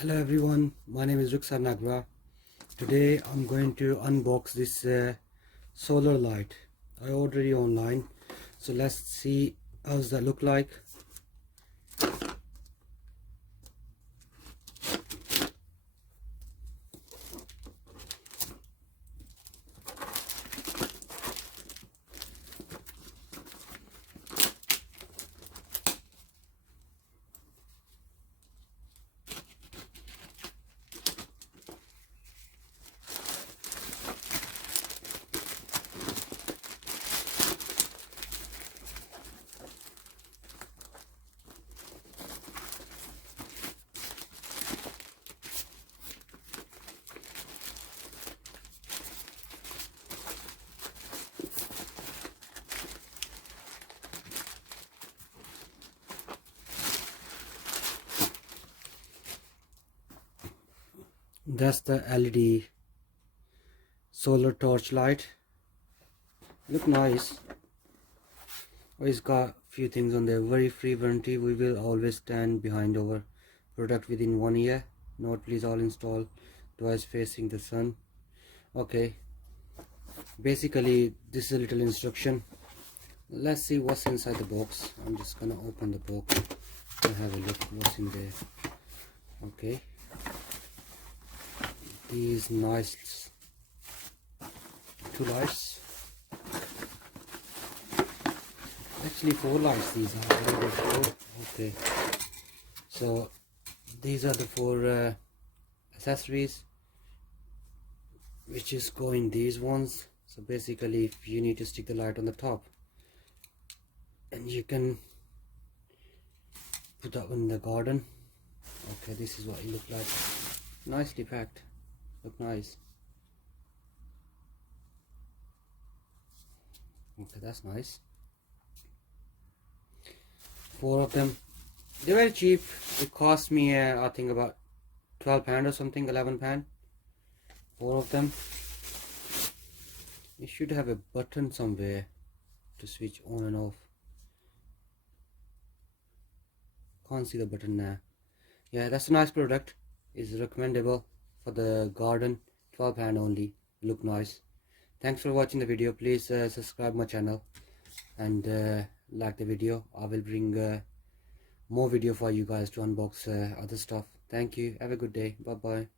Hello everyone, my name is Rukhsar Nagra. Today I'm going to unbox this solar light. I ordered it online, so let's see how's that look like. That's the LED solar torch light. Look nice. Oh, it's got few things on there. Very free warranty. We will always stand behind our product within 1 year. Note, please all install device facing the sun. Okay, basically this is a little instruction. Let's see what's inside the box. I'm just gonna open the box and have a look what's in there. Okay, these nice two lights, actually 4 lights. These are only 4. Okay, so these are the 4 accessories which is going these ones. So basically if you need to stick the light on the top, and you can put that one in the garden. Okay, this is what it look like. Nicely packed, look nice. Okay, that's nice. 4 of them. They're very cheap. It cost me I think about £12 or something, £11. 4 of them. You should have a button somewhere to switch on and off. Can't see the button now. Yeah, that's a nice product. It's recommendable for the garden. £12 only. Look nice. Thanks for watching the video. Please subscribe my channel and like the video. I will bring more video for you guys to unbox other stuff. Thank you. Have a good day. Bye bye.